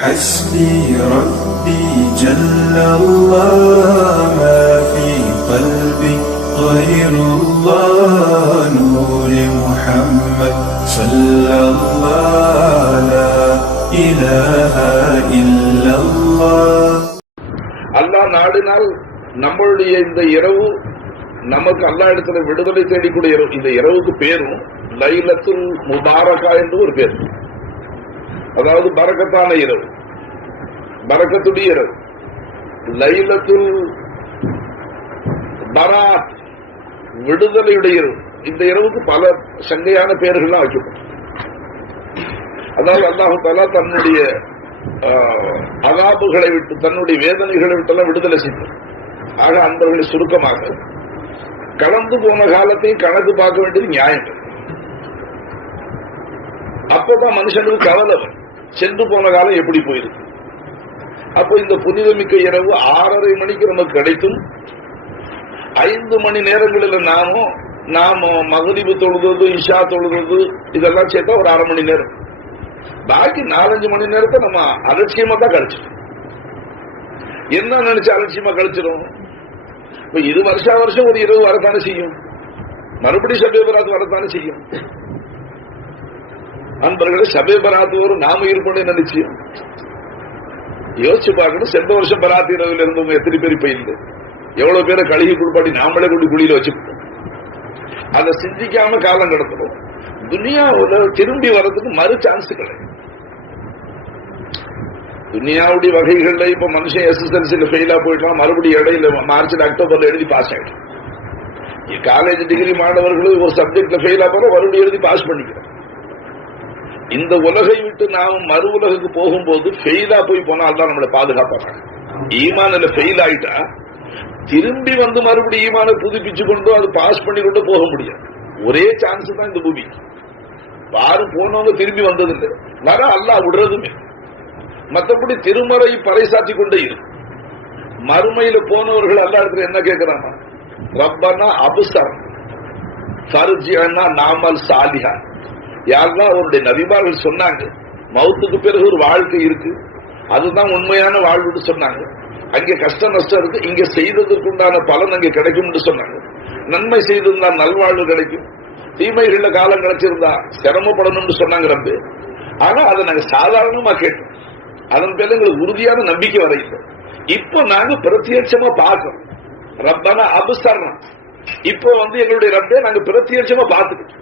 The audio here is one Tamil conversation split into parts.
حسبي ربي جل الله ما في قلبي غير الله نور محمد صلى الله لا إله إلا الله அல்லாஹ் நாடினால் நம்மளுடைய இந்த இரவு நமக்கு அல்லா இடத்துல விடுதலை தேடிக்கூடிய இரவு இந்த இரவுக்கு பேரும் லைலத்துல் முபாரகா என்று ஒரு பேர் அதாவது பரக்கத்தான இரவு. பறக்கத்துடைய இரவு. லைலத்துல் பராத் விடுதலையுடைய இரவு. இந்த இரவுக்கு பல சங்கையான பெயர்கள்லாம் வைக்கப்படும். அதாவது அல்லாஹு தாலா தன்னுடைய ஆஹ், அகாபுகளை விட்டு தன்னுடைய வேதனைகளை விட்டெல்லாம் விடுதலை செய்தார் ஆக அன்பர்களை சுருக்கமாக கடந்து போன காலத்தையும் கணக்கு பார்க்க வேண்டியது நியாயம் அப்பதான் மனுஷனுக்கு கவலை வரும். சென்று போன காலம் எப்படி போயிருக்கு? அப்போ இந்த புனிதமிக்க இரவு ஆறரை மணிக்கு நமக்கு கிடைத்தும் ஐந்து மணி நேரங்களில் நாமும் நாம மகரிபு தொழுது இஷா தொழுது இதெல்லாம் சேர்த்தா ஒரு அரை மணி நேரம். பாக்கி நாலஞ்சு மணி நேரத்தை நம்ம அலட்சியமா தான் கழிச்சிடும் என்ன நினைச்சு அலட்சியமா கழிச்சிடும் இப்ப இது வருஷா வருஷம் ஒரு இரவு வரத்தானே செய்யும். மறுபடியும் சபை பராத் வரத்தானே செய்யும். அன்பர்களே சபை பராத் வரும் நாம இருப்போம் நிச்சயம்? யோசிச்சு பார்க்கணும். சென்ற வருஷம் பராத்தி இரவில் இருந்தவங்க எத்தனை பேர் இப்ப இல்லை? எவ்வளவு பேரை கழுகி குளிப்பாட்டி நாமளே கொண்டு குழியில வச்சுக்கிட்டோம் அதை சிந்திக்காம காலம் கடத்துறோம். துனியாவுல திரும்பி வர்றதுக்கு மறு சான்ஸ் கிடையாது. துனியாவுடைய வகைகள்ல இப்ப மனுஷன் எஸ்எஸ்எல்சியில ஃபெயிலா போயிட்டான். மறுபடியும் இடையில மார்ச்ல அக்டோபர்ல எழுதி பாஸ் ஆயிடும் காலேஜ் டிகிரி மாணவர்களும் ஒரு சப்ஜெக்ட்ல ஃபெயிலா போற மறுபடியும் எழுதி பாஸ் பண்ணிக்கிறோம் இந்த உலகை விட்டு நாம் மறு உலகுக்கு போகும்போது ஃபெயிலா போய் போனால்தான் நம்மளை பாதுகாப்பாங்க ஈமான்ல ஃபெயில் ஆயிட்டா திரும்பி வந்து மறுபடியும் ஈமான புதுப்பிச்சு கொண்டு அது பாஸ் பண்ணி கொண்டு போக முடியாது. ஒரே சான்ஸ் தான் இந்த பூமி. யாரும் போனவங்க திரும்பி வந்ததில்லை. வர அல்லாஹ் விடுறதுமே. மற்றபடி திருமறை பறைசாற்றி கொண்டே இருக்கு மறுமையில போனவர்கள் எல்லா இடத்துல என்ன கேட்கிறாங்க ரப்பனா அபுசர் ஃபர்ஜியனா நாமல் சாலிஹான் யாரெல்லாம் அவருடைய நபிமார்கள் சொன்னாங்க. மௌத்துக்கு பிறகு ஒரு வாழ்க்கை இருக்கு. அதுதான் உண்மையான வாழ்வுன்னு சொன்னாங்க. அங்கே கஷ்ட நஷ்டம் இருக்கு. இங்க செய்ததற்குண்டான பலன் அங்கே கிடைக்கும்னு சொன்னாங்க. நன்மை செய்திருந்தா நல்வாழ்வு கிடைக்கும். தீமைகள்ல காலம் கிடைச்சிருந்தா சிரமப்படணும்னு சொன்னாங்க ரப்பு. ஆனா அதை நாங்க சாதாரணமா கேட்டோம். அதன் பேர் எங்களுக்கு உறுதியான நம்பிக்கை வரையில இப்போ நாங்க பிரத்யட்சமா பார்க்கறோம். ரப்பனா அபுசரணம் இப்போ வந்து எங்களுடைய ரப்பே நாங்க பிரத்யட்சமா பார்த்துக்கிட்டோம்.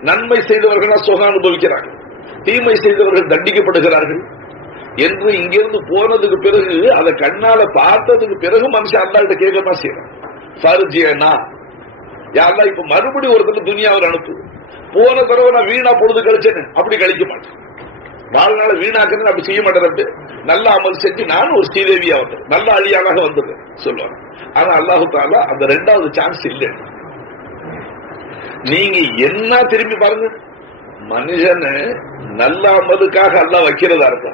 நன்மை செய்தவர்கள் சுகம் அனுபவிக்கிறார்கள். தீமை செய்தவர்கள் தண்டிக்கப்படுகிறார்கள். என்று இங்கிருந்து போனதுக்கு பிறகு அதை கண்ணால பார்த்ததுக்கு பிறகு மனுஷன் அல்லாட்ட கேட்கமா செய்யறான். சர்ஜியனா யாரெல்லாம் இப்ப மறுபடியும் ஒருத்தர் துனியாவில் அனுப்பு. போன தடவை நான் வீணா பொழுது கழிச்சேன்னு அப்படி கழிக்க மாட்டேன். வாழ்நாள வீணாக்குறது அப்படி செய்ய மாட்டேன் நல்ல அமல் செஞ்சு நானும் ஒரு ஸ்ரீதேவியா வந்துடுறேன் நல்ல அழியானாக வந்துடுறேன் சொல்லுவாங்க. ஆனா அல்லாஹு தாலா அந்த ரெண்டாவது சான்ஸ் இல்லை நீங்க என்ன திரும்பி பாருங்க? மனுஷனை நல்ல அமலுக்காக அல்லாஹ் வைக்கிறதா இருந்தா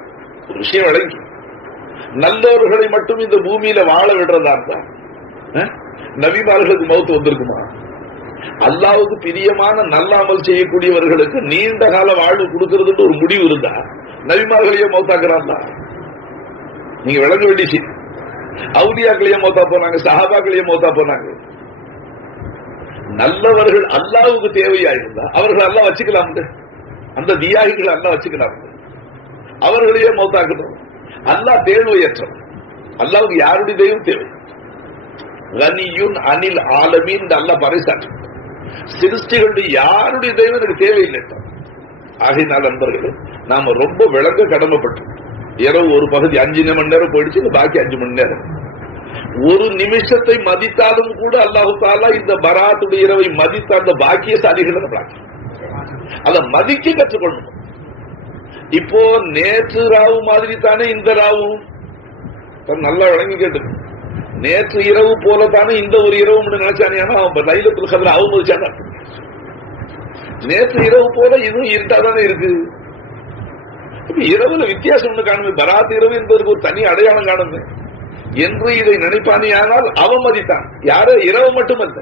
ஒரு விஷயம் விளங்கி. நல்லவர்களை மட்டும் இந்த பூமியில வாழ விடுறதா இருந்தா நபிமார்களுக்கு மௌத்து வந்திருக்குமா? அல்லாவுக்கு பிரியமான நல்ல அமல் செய்யக்கூடியவர்களுக்கு நீண்ட கால வாழ்வு கொடுக்கறதுன்னு ஒரு முடிவு இருந்தா நபிமார்களையே மௌத்தாக்குறாங்களா நீங்க விளங்க வேண்டிய செய்தி. மௌத்தா போனாங்க சஹாபாக்களையே மௌத்தா போனாங்க. நல்லவர்கள் அல்லாவுக்கு தேவையா இருந்தா அவர்கள் அல்லா வச்சுக்கலாம் அந்த தியாகிகள் அல்லா வச்சுக்கலாம் அவர்களையே மௌத்தாக்கணும் அல்லாஹ் தேவையற்றம் அல்லாவுக்கு யாருடைய தெய்வம் தேவை? கனியுன் அனில் ஆலமீன் அல்லாஹ் பறைசாற்று சிருஷ்டிகளுடைய யாருடைய தெய்வம் எனக்கு தேவையில்லை. ஆகையினால் நண்பர்களே நாம ரொம்ப விளங்க கடமைப்பட்டோம். இரவு ஒரு பகுதி அஞ்சு மணி நேரம் போயிடுச்சு பாக்கி அஞ்சு மணி நேரம். ஒரு நிமிஷத்தை மதித்தாலும் கூட அல்லாஹு தாலா இந்த பராத்துடைய இரவை மதித்த அந்த பாக்கியசாலிகளை நம்மளாக்கி அதை மதிக்க கற்றுக்கொள்ளணும். இப்போ நேற்று ராவு மாதிரி தானே இந்த ராவும் நல்லா வழங்கி கேட்டு. நேற்று இரவு போல தானே இந்த ஒரு இரவு நினைச்சானே அவன் லைலத்துல கதிர அவமதிச்சான. நேற்று இரவு போல இதுவும் இருட்டா தானே இருக்கு? இப்ப இரவுல வித்தியாசம் ஒண்ணு காணுமே. பராத் இரவு என்பதற்கு ஒரு தனி அடையாளம் காணுமே. என்று இதை நினைப்பானியானால் அவமதித்தான் யாரோ? இரவு மட்டுமல்ல.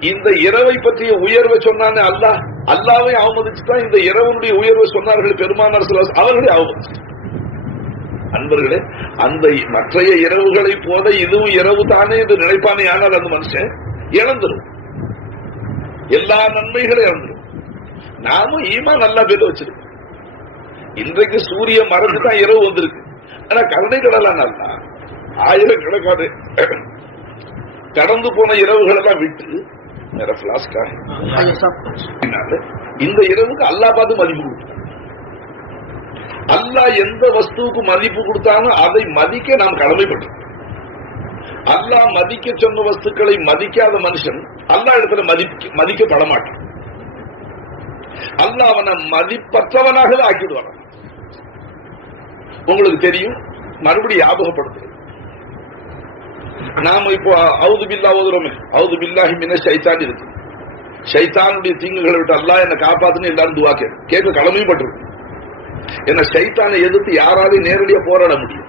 இந்த இரவை பற்றிய உயர்வை சொன்னானே அல்லாஹ். அல்லாவை அவமதிச்சுதான் இந்த இரவனுடைய உயர்வை சொன்னார்கள் பெருமானார் சில அவர்களை அவமதிச்சு அன்பர்களே அந்த மற்றைய இரவுகளை போல இதுவும் இரவு தானே என்று நினைப்பானே ஆனால் அந்த மனுஷன் இழந்துடும் எல்லா நன்மைகளும் இழந்துடும் நாமும் ஈமா நல்லா பேர் வச்சிருக்கோம். இன்றைக்கு சூரிய மறந்து தான் இரவு வந்திருக்கு. ஆனா கருணை கடலாம் ஆயிரக்கணக்கான கடந்து போன இரவுகள் எல்லாம் விட்டு வேற பிளாஸ்கா இந்த இரவுக்கு அல்லா பார்த்து மதிப்பு கொடுத்தார் அல்லாஹ் எந்த வஸ்துவுக்கு மதிப்பு கொடுத்தாலும் அதை மதிக்க நாம் கடமைப்பட்டோம். அல்லாஹ் மதிக்க சொன்ன வஸ்துக்களை மதிக்காத மனுஷன் அல்லாஹ் இடத்துல மதிக்க மதிக்கப்பட மாட்டான் அல்லா அவனை மதிப்பற்றவனாக ஆக்கிடுவான் உங்களுக்கு தெரியும் மறுபடியும் ஞாபகப்படுத்துறது நாம இப்போ அவுது பில்லா ஓதுறோமே. அவுது பில்லாஹி மின சைத்தான் இருக்கு. சைத்தானுடைய தீங்குகளை விட்டு அல்லாஹ் என்னை காப்பாத்துன்னு எல்லாரும் துவா கேட்க கேட்க பட்டுருக்கு என்ன சைத்தானை எதிர்த்து யாராலையும் நேரடியா போராட முடியும்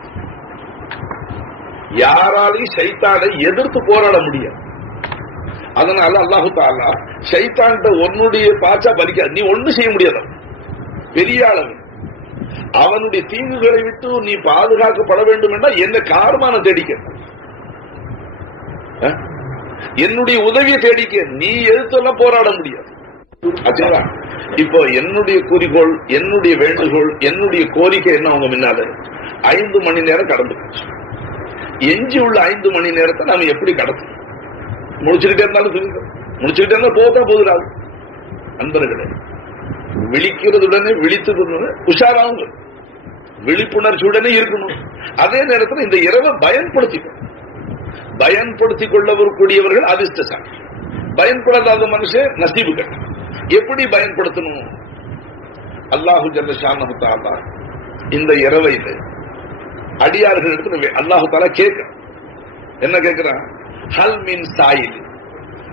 யாராலையும் சைத்தானை எதிர்த்து போராட முடியாது. அதனால அல்லாஹு தாலா சைத்தான்கிட்ட உன்னுடைய பாச்சா பலிக்காது. நீ ஒண்ணு செய்ய முடியாது. பெரிய அளவு அவனுடைய தீங்குகளை விட்டு நீ பாதுகாக்கப்பட வேண்டும் என்றால் என்ன காரணமான தேடிக்க. என்னுடைய உதவியை தேடிக்க நீ எதிர்த்தெல்லாம் போராட முடியாது. ஆச்சுங்களா? இப்போ என்னுடைய குறிக்கோள் என்னுடைய வேண்டுகோள் என்னுடைய கோரிக்கை என்ன அவங்க முன்னால? ஐந்து மணி நேரம் கடந்து போச்சு. எஞ்சி உள்ள ஐந்து மணி நேரத்தை நாம எப்படி கடத்தணும்? முடிச்சுக்கிட்டே இருந்தாலும் தூங்க முடிச்சுக்கிட்டே இருந்தா போதா போதுடாது. நண்பர்களே விழிக்கிறதுடனே விழித்ததுடனே உஷாராங்க விழிப்புணர்ச்சியுடனே இருக்கணும். அதே நேரத்தில் இந்த இரவை பயன்படுத்திக்கணும். பயன்படுத்திக் கொள்ளவர்கூடியவர்கள் அதிர்ஷ்டசாலி. பயன்படாத மனுஷன் நசீபு கட்ட எப்படி பயன்படுத்தணும்? அல்லாஹு ஜல்லஷானு தாலா இந்த இரவை அடியார்கள் எடுத்து அல்லாஹு தாலா கேட்க என்ன கேட்கிறான்? ஹல் மின் சாயில்.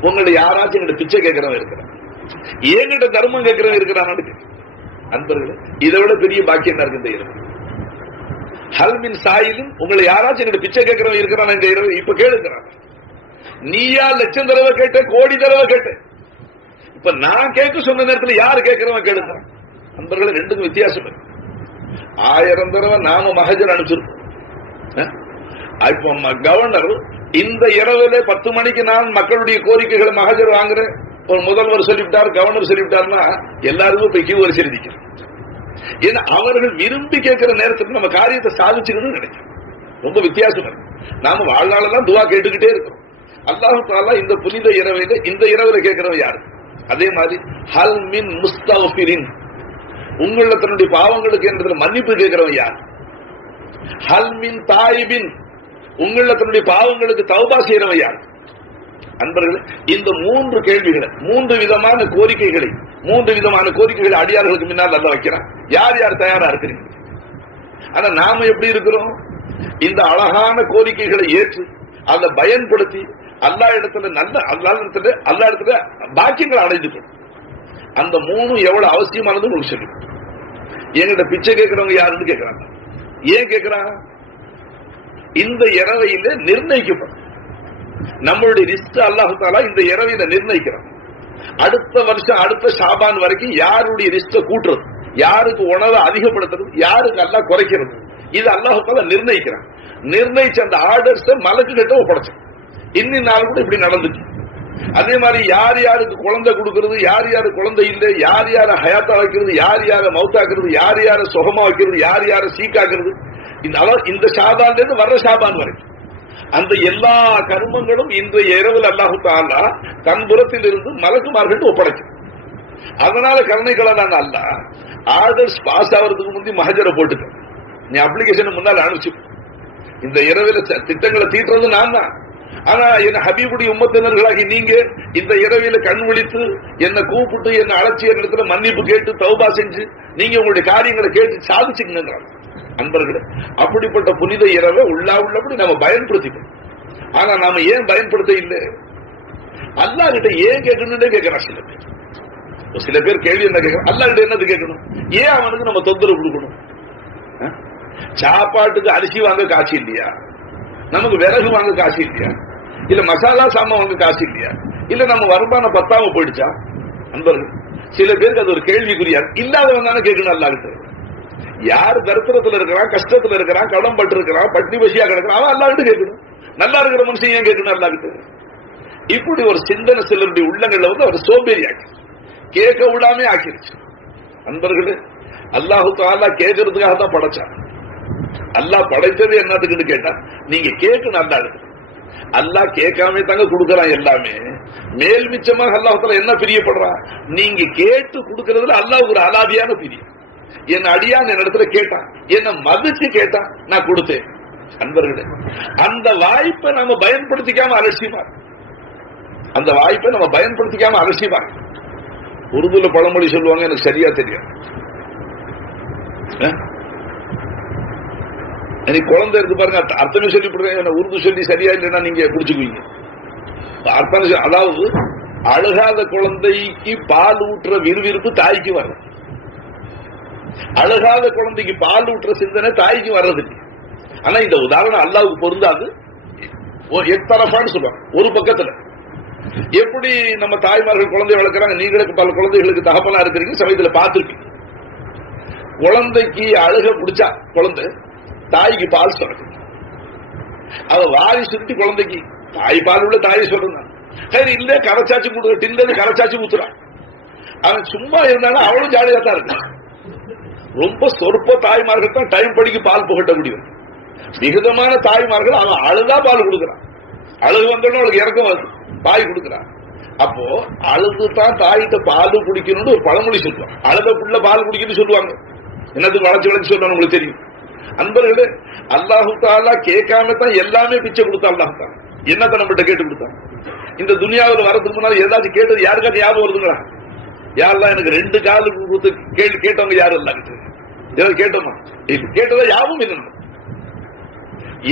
உங்களை யாராச்சும் எங்கிட்ட பிச்சை கேட்கிறவன் இருக்கிறான். என்கிட்ட தர்மம் கேட்கிறவன் இருக்கிறான். அன்பர்களே இதை விட பெரிய பாக்கியம் என்ன இருக்கு இந்த இரவு ஹல்மின் சாயிலும் உங்களை யாராச்சும் எங்கிட்ட பிச்சை கேட்கிறவன் இருக்கிறான் இந்த இரவு இப்ப கேளுக்கிறான். நீயா லட்சம் தடவை கேட்ட கோடி தடவை கேட்ட. இப்ப நான் கேட்க சொன்ன நேரத்தில் யாரு கேட்கிறவன் கேளுக்கிறான்? நண்பர்களே ரெண்டுக்கும் வித்தியாசம் இருக்கு. ஆயிரம் தடவை நாம மகஜர் அனுப்பிச்சிருக்கோம். இப்போ ம- கவர்னர் இந்த இரவுல பத்து மணிக்கு நான் மக்களுடைய கோரிக்கைகளை மகஜர் வாங்குறேன். ஒரு முதல்வர் சொல்லிவிட்டார் கவர்னர் சொல்லிவிட்டார்னா எல்லாருக்கும் போய் கியூ வரிசை நிற்கிறோம் ஏன்னா அவர்கள் விரும்பி கேட்கிற நேரத்துக்கு நம்ம காரியத்தை சாதிச்சுக்கணும்னு நினைக்கிறோம். ரொம்ப வித்தியாசம் இருக்கு நாம வாழ்நாளெல்லாம் துவா கேட்டுக்கிட்டே இருக்கோம். அல்லாஹு தாலா இந்த புனித இரவையில இந்த இரவுல கேட்கிறவன் யாரு? அதே மாதிரி ஹல் மின் முஸ்தபிரின் உங்கள தன்னுடைய பாவங்களுக்கு என்றதுல மன்னிப்பு கேட்கிறவன் யார்? ஹல் மின் தாயிபின். உங்கள தன்னுடைய பாவங்களுக்கு தௌபா செய்யறவன் யார்? அன்பர்களே இந்த மூன்று கேள்விகளை மூன்று விதமான கோரிக்கைகளை மூன்று விதமான கோரிக்கைகளை அடியார்களுக்கு முன்னால் நல்லா வைக்கிறான். யார் யார் தயாரா இருக்கிறீங்க? ஆனா நாம எப்படி இருக்கிறோம்? இந்த அழகான கோரிக்கைகளை ஏற்று அதை பயன்படுத்தி அல்லா இடத்துல நல்ல அல்லா இடத்துல அல்லா இடத்துல பாக்கியங்களை அடைந்து கொள்ளும் அந்த மூணும் எவ்வளவு அவசியமானது உங்களுக்கு சொல்லி என்கிட்ட பிச்சை கேட்கிறவங்க யாருன்னு கேட்கிறாங்க. ஏன் கேட்கிறாங்க? இந்த இரவையில நிர்ணயிக்கப்படும். நம்மளுடைய ரிஸ்க் அல்லாஹு தாலா இந்த இரவையில நிர்ணயிக்கிறான். அடுத்த வருஷம் அடுத்த ஷாபான் வரைக்கும் யாருடைய ரிஸ்க கூட்டுறது? யாருக்கு உணவை அதிகப்படுத்துறது யாருக்கு அல்லாஹ் குறைக்கிறது இது அல்லாஹு நிர்ணயிக்கிறான். நிர்ணயிச்ச அந்த ஆர்டர்ஸ் மலக்கு கிட்ட ஒப்படைச்சான். இன்னி நாள் கூட இப்படி நடந்துச்சு. அதே மாதிரி யார் யாருக்கு குழந்தை கொடுக்கறது யார் யாரு குழந்தை இல்லை யார் யார ஹயாத்தா வைக்கிறது யார் யார மவுத்தாக்குறது யார் யார சுகமா வைக்கிறது யார் யார சீக்காக்குறது. இந்த அதாவது இந்த சாபான்ல இருந்து வர்ற சாபான் வரைக்கும் அந்த எல்லா கர்மங்களும் இன்றைய இரவில் அல்லாஹு தாலா தன் புறத்தில் இருந்து மலக்குமார்கள் ஒப்படைக்கும் அதனால கருணை கலதான் அல்ல ஆர்டர்ஸ் பாஸ் ஆகிறதுக்கு முந்தி மகஜரை போட்டுட்டேன் நீ அப்ளிகேஷன் முன்னால் அனுப்பிச்சு இந்த இரவில் திட்டங்களை தீட்டுறது நான் தான். ஆனா என் ஹபீபுடைய உம்மத்தினர்களாகி நீங்க இந்த இரவில கண் விழித்து என்னை கூப்பிட்டு என்னை அழைச்சி இடத்துல மன்னிப்பு கேட்டு தௌபா செஞ்சு நீங்க உங்களுடைய காரியங்களை கேட்டு சாதிச்சுங்க அன்பர்களே அப்படிப்பட்ட புனித இரவை உள்ளா உள்ளபடி நம்ம பயன்படுத்திக்கணும். ஆனா நாம ஏன் பயன்படுத்த இல்லை? அல்லா கிட்ட ஏன் கேட்கணும்னு கேட்கிறான் சில பேர். சில பேர் கேள்வி என்ன கேட்கணும்? அல்லா என்னது கேட்கணும்? ஏன் அவனுக்கு நம்ம தொந்தரவு கொடுக்கணும்? சாப்பாட்டுக்கு அரிசி வாங்க காசு இல்லையா? நமக்கு விறகு வாங்க காசு இல்லையா? இல்ல மசாலா சாமான் வாங்க காசு இல்லையா? இல்ல நம்ம வருமானம் பத்தாம போயிடுச்சா? நண்பர்கள் சில பேருக்கு அது ஒரு கேள்விக்குரியா இல்லாதவன் தானே கேட்கணும் அல்லாஹ்கிட்ட யார் தரித்திரத்துல இருக்கிறான் கஷ்டத்துல இருக்கிறான் கடன் பட்டு இருக்கிறான் பட்டி பசியா கிடக்கிறான் அவன் அல்லாட்டு கேட்கணும். நல்லா இருக்கிற மனுஷன் ஏன் கேட்கணும் அல்லாஹ்கிட்ட இப்படி ஒரு சிந்தனை சிலருடைய உள்ளங்கள்ல வந்து அவர் சோம்பேறி ஆகிடுச்சு கேட்க விடாம ஆக்கிருச்சு. அன்பர்களே அல்லாஹு தாலா கேட்கறதுக்காக தான் படைச்சான். அல்லாஹ் படைச்சது என்னத்துக்குன்னு கேட்டா நீங்க நல்லா அல்லா அல்லாஹ் கேட்காம தாங்க கொடுக்கறான் எல்லாமே. மேல் மிச்சமாக அல்லாஹ் என்ன பிரியப்படுறான் நீங்க கேட்டு கொடுக்கறதுல அல்லாஹ் ஒரு அலாதியான பிரியம். என் அடியான் என் இடத்துல கேட்டான். என்ன மதிச்சு கேட்டான். நான் கொடுத்தேன். அன்பர்களே அந்த வாய்ப்பை நம்ம பயன்படுத்திக்காம அலட்சியமா. அந்த வாய்ப்பை நம்ம பயன்படுத்திக்காம அலட்சியமா. உருதுல பழமொழி சொல்லுவாங்க எனக்கு சரியா தெரியும் எனக்கு குழந்தை இருக்கு பாருங்க அர்த்தமே சொல்லி என்ன உருது சொல்லி சரியா இல்லைன்னா நீங்க குடிச்சுக்குவீங்க அர்த்தம் அதாவது அழுகாத குழந்தைக்கு பால் ஊட்டுற விறுவிறுப்பு தாய்க்கு வரும் அழுகாத குழந்தைக்கு பால் ஊட்டுற சிந்தனை தாய்க்கு வர்றதுக்கு ஆனா இந்த உதாரணம் அல்லாவுக்கு பொருந்தாது. எத்தரப்பான்னு சொல்லுவாங்க ஒரு பக்கத்துல. எப்படி நம்ம தாய்மார்கள் குழந்தை வளர்க்கறாங்க? நீங்களுக்கு பல குழந்தைகளுக்கு தகப்பனா இருக்கிறீங்க சமயத்துல பார்த்திருப்பீங்க குழந்தைக்கு அழுக பிடிச்சா குழந்தை தாய்க்கு பால் சுரக்கும். அவ வாரி சுருட்டி குழந்தைக்கு தாய் பால் உள்ள தாயை சொல்றான் சரி இல்ல கரைச்சாச்சு கொடுக்க டின்ல கரைச்சாச்சு ஊத்துறான் அவன் சும்மா இருந்தாலும் அவளும் ஜாலியா தான் இருக்கான் ரொம்ப சொற்ப தாய்மார்கள் தான் டைம் படிக்கு பால் புகட்ட முடியும். மிகுதமான தாய்மார்கள் அவன் அழுதா பால் கொடுக்குறான். அழுது வந்தோடனே அவளுக்கு இறக்கம் வருது. பாய் கொடுக்குறான். அப்போ அழுது தான் தாயிட்ட பால் குடிக்கணும்னு ஒரு பழமொழி சொல்லுவாங்க அழுத புள்ள பால் குடிக்கணும்னு சொல்லுவாங்க. என்னது வளைச்சு வளைச்சு சொல்லுவாங்க உங்களுக்கு தெரியும். அன்பர்களே அல்லாஹு தாலா கேட்காம தான் எல்லாமே பிச்சை கொடுத்தா அல்லாஹு தான். என்னத்தை நம்மகிட்ட கேட்டு கொடுத்தான்? இந்த துனியாவில் வரதுக்கு முன்னாடி ஏதாச்சும் கேட்டது யாருக்காச்சும் ஞாபகம் வருதுங்களா? யாரெல்லாம் எனக்கு ரெண்டு காலு கொடுத்து கேள்வி கேட்டவங்க யாரும் இல்லாங்க ஏதாவது கேட்டோமா? கேட்டதா யாவும் இல்லை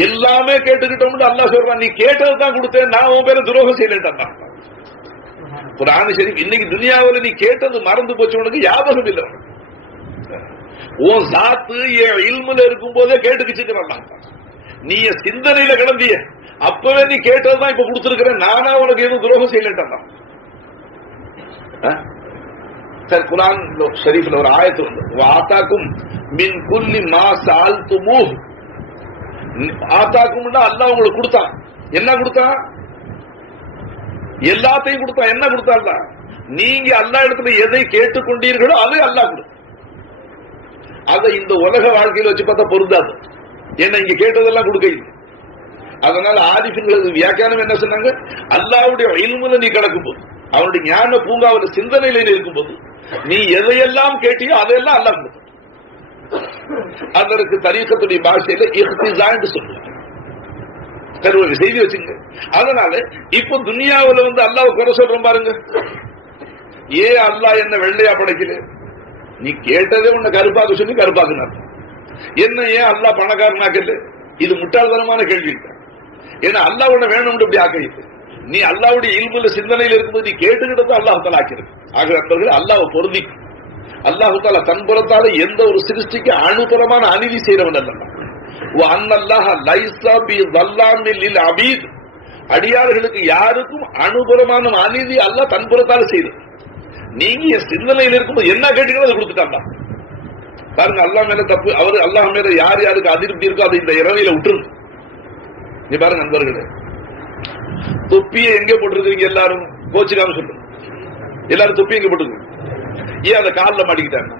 எல்லாமே கேட்டுக்கிட்டோம்னு அல்லாஹ் சொல்றான் நீ கேட்டது தான் கொடுத்தேன் நான் உன் பேரை துரோகம் செய்யலேன்டான் குரான் சரி இன்னைக்கு துனியாவில் நீ கேட்டது மறந்து போச்சு உனக்கு ஞாபகம் இல்லை. உன் சாத்து என் இல்முல இருக்கும் போதே கேட்டுக்கிச்சுக்கிறான் நீ என் சிந்தனையில கிளம்பிய. அப்பவே நீ கேட்டதுதான் இப்ப கொடுத்துருக்கிறேன் நானா உனக்கு எதுவும் துரோகம் செய்யலட்டான் சார் குரான் ஷரீஃப்ல ஒரு ஆயத்து வந்து ஆத்தாக்கும் மின் குல்லி மா சால்துமூ ஆத்தாக்கும் அல்லாஹ் உங்களுக்கு கொடுத்தான். என்ன கொடுத்தான்? எல்லாத்தையும் கொடுத்தான். என்ன கொடுத்தா நீங்க அல்லா இடத்துல எதை கேட்டுக்கொண்டீர்களோ அது அல்லாஹ் கொடு. அதை இந்த உலக வாழ்க்கையில வச்சு பார்த்தா பொருந்தாது. என்ன இங்க கேட்டதெல்லாம் கொடுக்க இல்லை. அதனால ஆதிஃபின்களது வியாக்கியானம் என்ன சொன்னாங்க? அல்லாவுடைய இல்முல நீ கிடக்கும் போது அவனுடைய ஞான பூங்காவில் சிந்தனையில நீ இருக்கும்போது நீ எதையெல்லாம் கேட்டியோ அதையெல்லாம் அல்லாஹ் கொடுக்கும் அதற்கு தரீக்கத்துடைய பாஷையில இஹ்திசான்னு சொல்லுவாங்க சரி ஒரு செய்தி வச்சுங்க. அதனால இப்ப துனியாவுல வந்து அல்லாஹ் குறை சொல்றோம் பாருங்க. ஏன் அல்லாஹ் என்ன வெள்ளையா படைக்கல நீ கேட்டதே உன்னை கருப்பாக்க சொல்லி கருப்பாக்குனார். என்ன ஏன் அல்லாஹ் பணக்காரனாக்கல? இது முட்டாள்தனமான கேள்வி. ஏன்னா அல்லாஹ் உன்னை வேணும்னு இப்படி ஆக்கிட்டு நீ அல்லாவுடைய இல்முல சிந்தனையில் இருக்கும்போது நீ கேட்டுக்கிட்டதும் அல்லாஹ் தால ஆக்கிறது ஆக நண்பர்கள் அல்லாஹ் பொருந்தி அல்லாஹு தாலா தன் புறத்தால எந்த ஒரு சிருஷ்டிக்கு அனுபுறமான அநீதி செய்யறவன் அல்ல. ஓ லைசா அபீத். அடியார்களுக்கு யாருக்கும் அனுபுறமான அநீதி அல்லாஹ் தன் புறத்தால செய்தது நீங்க என் சிந்தனையில் இருக்கும்போது என்ன கேட்டீங்களோ அதை கொடுத்துட்டாங்க பாருங்க அல்லாஹ் மேல தப்பு அவர் அல்லாஹ் மேல யார் யாருக்கு அதிருப்தி இருக்கோ அதை இந்த இரவையில விட்டுருங்க. நீ பாருங்க நண்பர்களே. தொப்பியை எங்க போட்டிருக்கீங்க எல்லாரும்? கோச்சுக்காம சொல்லுங்க எல்லாரும் தொப்பி எங்க போட்டுருக்கீங்க ஏன் அந்த காலில் மாட்டிக்கிட்டாங்க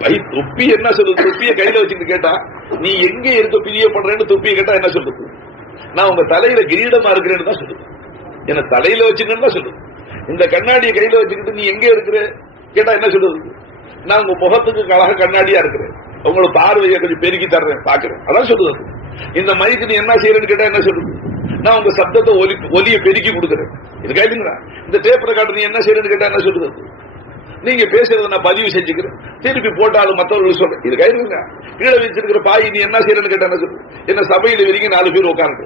பை தொப்பி என்ன சொல்றது தொப்பிய கையில வச்சுட்டு கேட்டா நீ எங்க இருக்க பண்றேன்னு தொப்பிய கேட்டா என்ன சொல்லுது? நான் உங்க தலையில கிரீடமா இருக்கிறேன்னு தான் சொல்லுது. என்ன தலையில வச்சுக்கன்னு தான் சொல்லுது. இந்த கண்ணாடியை கையில வச்சுக்கிட்டு நீ எங்க இருக்கிற? கேட்டா என்ன சொல்றது நான் உங்க முகத்துக்கு அழக கண்ணாடியா இருக்கிறேன். உங்களோட பார்வையை கொஞ்சம் பெருக்கி தர்றேன் பாக்குறேன் அதான் சொல்லுது இந்த மைக்கு நீ என்ன செய்யறேன்னு கேட்டா என்ன சொல்லுது? நான் உங்க சப்தத்தை ஒலி ஒலியை பெருக்கி கொடுக்குறேன். இது கேளுங்களா? இந்த டேப் ரெக்கார்டு நீ என்ன செய்யறேன்னு கேட்டா என்ன சொல்றது? நீங்க பேசுறத நான் பதிவு செஞ்சுக்கிறேன். திருப்பி போட்டாலும் மற்றவர்களுக்கு சொல்றேன் இது கைதுங்க கீழே வச்சிருக்கிற பாய் நீ என்ன செய்யறேன்னு கேட்டா என்ன சொல்றது? என்ன சபையில வரைக்கும் நாலு பேர் உட்காந்து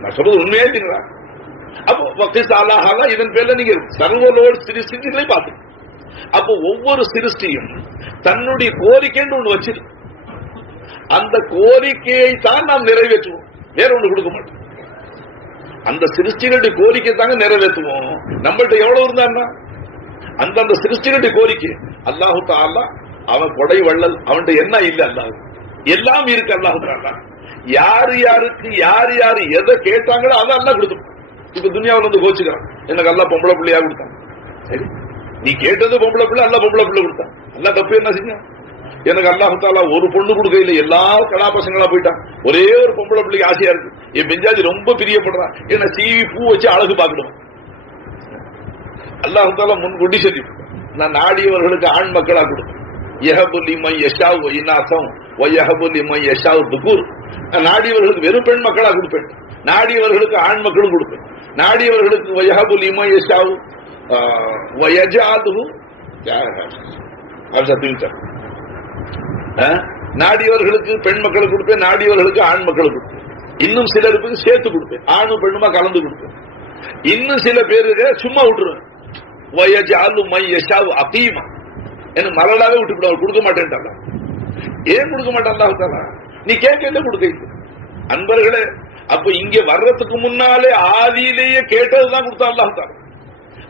நான் சொல்றது உண்மையே இல்லைங்களா? அப்போ வக்கீஸ் அல்லாஹாலா இதன் பேர்ல நீங்க சர்வலோடு சிறு சிறுகளை பார்த்து அப்போ ஒவ்வொரு சிருஷ்டியும் தன்னுடைய கோரிக்கைன்னு ஒண்ணு வச்சிருக்கு அந்த கோரிக்கையை தான் நாம் நிறைவேற்றுவோம். வேற ஒண்ணு கொடுக்க மாட்டோம். அந்த சிருஷ்டிகளுடைய கோரிக்கை தாங்க நிறைவேற்றுவோம். நம்மள்ட்ட எவ்வளவு இருந்தான்னா? அந்தந்த சிருஷ்டிகளுடைய கோரிக்கை. அல்லாஹு தாலா அவன் கொடை வள்ளல் அவன்கிட்ட என்ன இல்ல அல்லாஹ்? எல்லாம் இருக்கு அல்லாஹ் யாரு யாருக்கு யார் யாரு எதை கேட்டாங்களோ அதை அல்லாஹ் கொடுத்துருப்பான் இப்ப துனியாவில் வந்து கோச்சுக்கிறான். எனக்கு அல்லா பொம்பளை பிள்ளையா கொடுத்தான். சரி. நீ கேட்டது பொம்பளை பிள்ளை அல்ல பொம்பளை பிள்ளை கொடுத்தான். அல்லா தப்பு என்ன செஞ்சான்? எனக்கு அல்லாஹாலா ஒரு பொண்ணு கொடுக்க இல்லை எல்லா கலா பசங்களா போயிட்டான். ஒரே ஒரு பொம்பளை பிள்ளைக்கு ஆசையா இருக்கு. என் பெஞ்சாதி ரொம்ப பிரியப்படுறான். என்ன சீவி பூ வச்சு அழகு பார்க்கணும். அல்லாஹாலா முன்கூட்டி சொல்லி நான் நாடியவர்களுக்கு ஆண் மக்களா கொடுப்பேன் நான் நாடியவர்களுக்கு வெறும் பெண் மக்களா கொடுப்பேன். நாடியவர்களுக்கு ஆண் மக்களும் கொடுப்பேன். நாடியவர்களுக்கு வயஹபுல் இமை யஷாவு வயஜாது நாடியவர்களுக்கு பெண் மக்களுக்கு கொடுப்பேன் நாடியவர்களுக்கு ஆண் மக்களுக்கு கொடுப்பேன் இன்னும் சிலருக்கு சேர்த்து கொடுப்பேன் ஆணும் பெண்ணுமா கலந்து கொடுப்பேன் இன்னும் சில பேருக்கு சும்மா விட்டுருவேன். வயஜாலு மை யஷாவு அகீமா மலடாவே விட்டு விடுவார் கொடுக்க மாட்டேன்ட்டாங்க ஏன் கொடுக்க மாட்டான் நீ கேட்க கொடுக்க அன்பர்களே அப்ப இங்க வர்றதுக்கு முன்னாலே ஆதியிலேயே கேட்டதுதான் கொடுத்தா அல்லாஹ்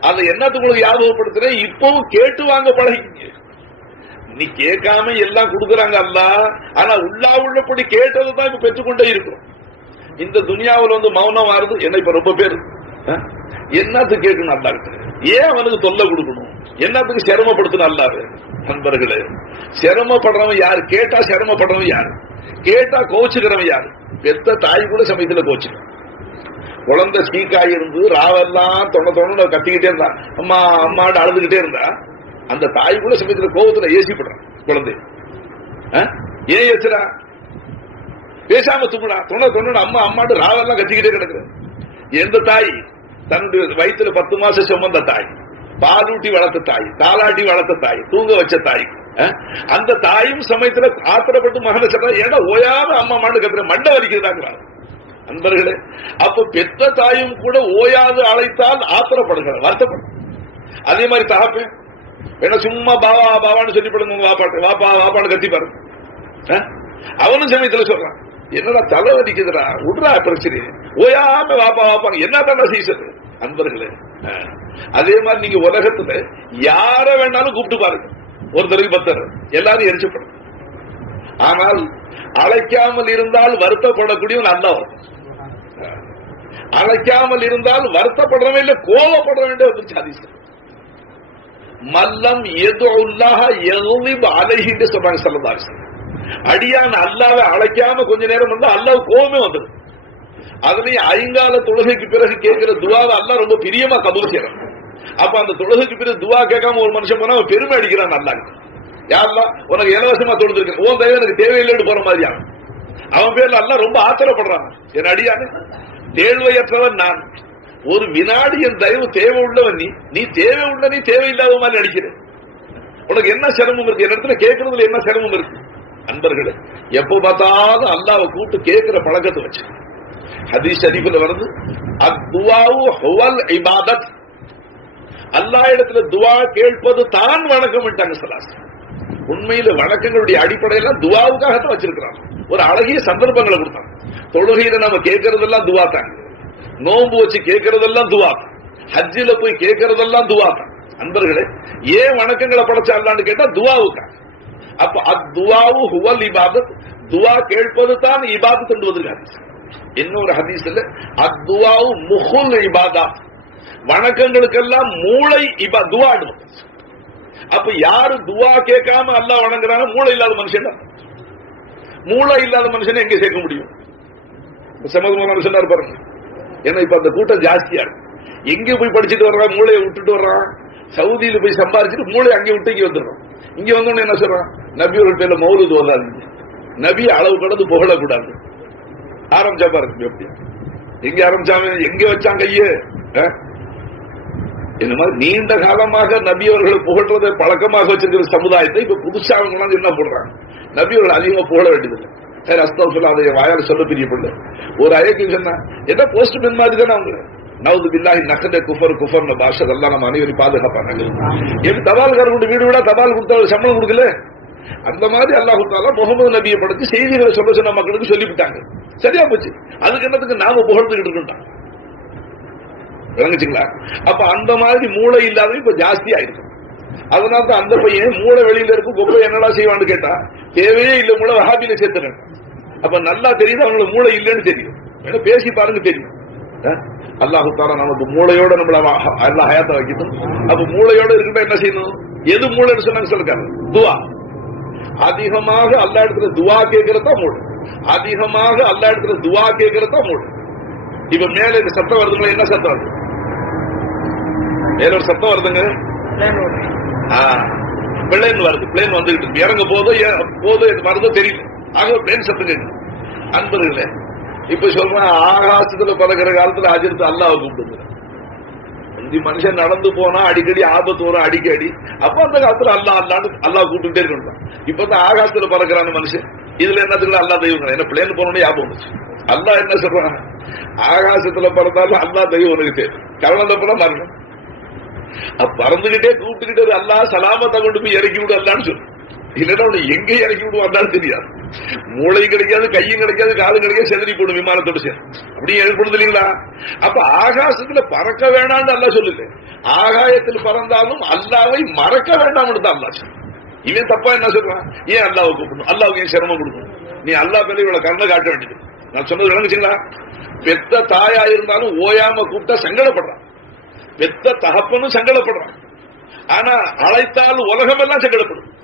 அதை என்னத்துக்கு உங்களுக்கு ஞாபகப்படுத்துறேன்? இப்பவும் கேட்டு வாங்க பழகிங்க நீ கேட்காம எல்லாம் கொடுக்கறாங்க அல்ல. ஆனா உள்ளா உள்ளபடி கேட்டதுதான் இப்ப பெற்றுக்கொண்டே இருக்கும். இந்த துனியாவில் வந்து மௌனம் ஆறுது. என்ன இப்ப ரொம்ப பேர். என்னத்துக்கு கேட்கணும் அல்லா ஏன் அவனுக்கு தொல்லை கொடுக்கணும்? என்னத்துக்கு சிரமப்படுத்தணும் அல்லாரு நண்பர்களே சிரமப்படுறவன் யாரு? கேட்டா சிரமப்படுறவன் யாரு? கேட்டா கோச்சுக்கிறவன் யாரு? பெத்த தாய் கூட சமயத்துல கோச்சுக்கிறான் குழந்தை சீக்காய் இருந்து ராவெல்லாம் தொண்ண தொண்ணு கத்திக்கிட்டே இருந்தா. அம்மா அம்மாட்டு அழுதுகிட்டே இருந்தா. அந்த தாய் கூட சமயத்தில் கோபத்துல ஏசிப்படுறான் குழந்தை. ஏன் ஏசுறா? பேசாம தூங்குடா தொண்ண தொண்ணு அம்மா அம்மாட்டு ராவெல்லாம் கத்திக்கிட்டே கிடக்குற எந்த தாய்? தன்னுடைய வயிற்றுல பத்து மாசம் சுமந்த தாய் பாலூட்டி வளர்த்த தாய் தாலாட்டி வளர்த்த தாய் தூங்க வச்ச தாய். அந்த தாயும் சமயத்துல ஆத்திரப்பட்டு மகனை சொல்ற ஏடா ஓயாம அம்மா மாண்டு கத்துற மண்டை வலிக்கிறதாங்கிறாங்க அன்பர்களே அப்ப பெத்த தாயும் கூட ஓயாது அழைத்தால் ஆத்திரப்படுகிறார் வருத்தப்படும். அதே மாதிரி தகப்பேன் வேணா சும்மா பாவா பாவான்னு சொல்லி படுங்க வாப்பாட்டு வாப்பா வாப்பான்னு கத்தி பாருங்க அவனும் சமயத்துல சொல்றான் என்னடா தலை வலிக்குதுடா? விடுறா பிரச்சனை ஓயாம வாப்பா வாப்பாங்க என்ன தானே சீசன்? அன்பர்களே அதே மாதிரி நீங்க உலகத்துல யார வேணாலும் கூப்பிட்டு பாருங்க. ஒருத்தருக்கு பத்தர் எல்லாரும் எரிச்சப்படும். ஆனால் அழைக்காமல் இருந்தால் வருத்தப்படக்கூடியவன் அல்ல அழைக்காமல் இருந்தால் வருத்தப்படுறவன் இல்ல கோவப்பட வேண்டிய வந்துருச்சு மல்லம் எது உள்ளாக எதுவும் சொல்றாங்க சொல்லதாரி அடியான் அல்லாவை அழைக்காம கொஞ்ச நேரம் வந்து அல்லாஹ் கோவமே வந்துடும். அதுலயும் ஐங்கால தொழுகைக்கு பிறகு கேட்கிற துவாவை அல்லா ரொம்ப பிரியமா கபூல் செய்யறான். அப்ப அந்த தொழுகைக்கு பிறகு துவா கேட்காம ஒரு மனுஷன் போனா அவன் பெருமை அடிக்கிறான் அல்லாங்க யாரெல்லாம் உனக்கு இலவசமா தொழுதுருக்க உன் தயவு எனக்கு தேவையில்லைன்னு போற மாதிரியா அவன் பேர்ல எல்லாம் ரொம்ப ஆத்திரப்படுறான். என் அடியானு தேழ்வையற்றவன் நான். ஒரு வினாடி என் தயவு தேவை உள்ளவன் நீ நீ தேவை உள்ள நீ தேவையில்லாத மாதிரி நடிக்கிற உனக்கு என்ன சிரமம் இருக்கு? என் இடத்துல கேட்கறதுல என்ன சிரமம் இருக்கு? அன்பர்களே எப்ப பார்த்தாலும் அல்லாவை கூட்டு கேட்கிற பழக்கத்தை வச்சு. ஹதீஸ் ஷரீஃபில் வருது அத்துவாவு ஹுவல் இபாதத். அல்லா இடத்துல துவா கேட்பது தான் வணக்கம் சலாஸ். உண்மையில வணக்கங்களுடைய அடிப்படையில துவாவுக்காகத்தான் வச்சிருக்கிறான் ஒரு அழகிய சந்தர்ப்பங்களை கொடுத்தான் தொழுகையில நம்ம கேட்கறதெல்லாம் துவா தாங்க. நோன்பு வச்சு கேட்கறதெல்லாம் துவா. ஹஜ்ஜில போய் கேட்கறதெல்லாம் துவா. அன்பர்களே ஏன் வணக்கங்களை படைச்சாலான்னு கேட்டா துவாவுக்கா? அப்ப அத்வாவு ஹுவல் இபாதத். துவா கேட்பது தான் இபாதத் என்று வந்திருக்காங்க இன்னொரு ஹதீஸ்ல அத்வாவு முகுல் இபாதா. வணக்கங்களுக்கெல்லாம் மூளை இபா துவா அப்ப யாரு துவா கேட்காம அல்லா வணங்குறாங்க மூளை இல்லாத மனுஷன் மூளை இல்லாத மனுஷன் எங்க சேர்க்க முடியும்? சமதமான மனுஷனா இருப்பாருங்க. ஏன்னா இப்ப அந்த கூட்டம் ஜாஸ்தியா இருக்கு. எங்க போய் படிச்சுட்டு வர்றான் மூளையை விட்டுட்டு வர்றான் சவுதியில போய் சம்பாரிச்சுட்டு மூளை அங்கே விட்டு இங்க வந்துடுறோம் இங்க வந்தோன்னு என்ன சொல்றான்? நபியோட பேர்ல மௌலுது வராது நபி அளவு கடந்து புகழக்கூடாது. ஆரம்பிச்சா பாருங்க எப்படி? எங்க ஆரம்பிச்சாங்க? எங்க வச்சாங்க ஐயே இந்த மாதிரி நீண்ட காலமாக நபியவர்களை புகழ்றதை பழக்கமாக வச்சிருக்கிற சமுதாயத்தை இப்ப புதுசா அவங்க என்ன பண்றாங்க நபியவர்கள் அதிகமா புகழ வேண்டியதில்லை. சரி அஸ்தம் சொல்ல அதை வாயால சொல்ல பிரியப்படல ஒரு அயக்கு சொன்னா என்ன போஸ்ட் மேன் மாதிரி தானே அவங்க? நவுது பில்லாஹி நக்கத குஃபர் குஃபர் பாஷ அதெல்லாம் நம்ம அனைவரும் பாதுகாப்பாங்க எப்படி தபால்கார கொண்டு வீடு விடா தபால் கொடுத்தா சம்பளம் கொடுக்கல? அந்த மாதிரி அல்லாஹ் தாலா முகமது நபியை படுத்தி செய்திகளை சொல்ல சொன்ன மக்களுக்கு சொல்லிவிட்டாங்க. சரியா போச்சு. அதுக்கு என்னத்துக்கு நாம புகழ்ந்துகிட்டு இருக்கோம் விளங்குச்சுங்களா? அப்ப அந்த மாதிரி மூளை இல்லாத இப்ப ஜாஸ்தி ஆயிருக்கும் அதனால தான் அந்த பையன் மூளை வெளியில இருக்கும் கொப்பை என்னடா செய்வான்னு கேட்டா தேவையே இல்ல மூளை வஹாபியில சேர்த்துறேன். அப்ப நல்லா தெரியுது அவங்களுக்கு மூளை இல்லைன்னு தெரியும். ஏன்னா பேசி பாருங்க தெரியும். அல்லாஹு தாரா நமக்கு மூளையோட நம்மள எல்லாம் ஹயாத்த வைக்கணும் அப்ப மூளையோட இருக்கிற என்ன செய்யணும்? எது மூளைன்னு சொன்னாங்க சொல்லுங்க. துவா. அதிகமாக அல்லா இடத்துல துவா கேட்கறதா மூளை. அதிகமாக அல்லா இடத்துல துவா கேட்கறதா மூளை. இப்ப மேல இந்த சத்தம் வருதுங்களா? என்ன சத்தம் வருது மேல ஒரு சத்தம் வருதுங்க. பிளேன் வருது. பிளேன் வந்துகிட்டு இருக்கு. இறங்க போதோ போதோ இது வருதோ தெரியல. ஆக பிளேன் சத்தம் கேட்குது அன்பர்களே இப்ப சொல்றேன் ஆகாசத்துல பறக்கிற காலத்துல அஜிர்த்து அல்லாவை கூப்பிடுங்க இந்த மனுஷன் நடந்து போனா அடிக்கடி ஆபத்து வரும் அடிக்கடி. அப்ப அந்த காலத்துல அல்லா அல்லான்னு அல்லா கூப்பிட்டுட்டே இருக்கணும் இப்ப தான் ஆகாசத்துல பறக்கிறான மனுஷன். இதுல என்னத்துக்கு அல்லா தெய்வம் என்ன பிளேன் போனோட ஞாபகம் வந்துச்சு அல்லா என்ன சொல்றாங்க ஆகாசத்துல பறந்தாலும் அல்லா தெய்வம் உனக்கு தெரியும் கடவுள போல மரணம். பறந்துகிட்டே கூப்பிட்டுக்கிட்டே அல்லா சலாமத்தை கொண்டு போய் இறக்கி விடு அல்லான்னு சொல்லு. இல்லைன்னா அவனை எங்க இறக்கி விடுவான் தெரியாது. மூளையும் கிடைக்காது கையும் கிடைக்காது காலும் கிடைக்காது செதறி போடும் விமானத்தோட சேர்ந்து அப்படியே ஏற்படுது இல்லைங்களா அப்ப ஆகாசத்துல பறக்க வேண்டாம்னு அல்ல சொல்லுது ஆகாயத்தில் பறந்தாலும் அல்லாவை மறக்க வேண்டாம்னு தான் அல்லா சொல்லு இவன் தப்பா என்ன சொல்றான்? ஏன் அல்லாவை கூப்பிடணும்? அல்லாவுக்கு ஏன் சிரமம் கொடுக்கணும்? நீ அல்லா மேல இவ்வளவு கருணை காட்ட வேண்டியது. நான் சொன்னது விளங்குச்சுங்களா? பெத்த தாயா இருந்தாலும் ஓயாம கூப்பிட்டா சங்கடப்படுறான். பெத்த தகப்பனும் சங்கடப்படுறான். ஆனா அழைத்தால் உலகம் எல்லாம் சங்கடப்படும்.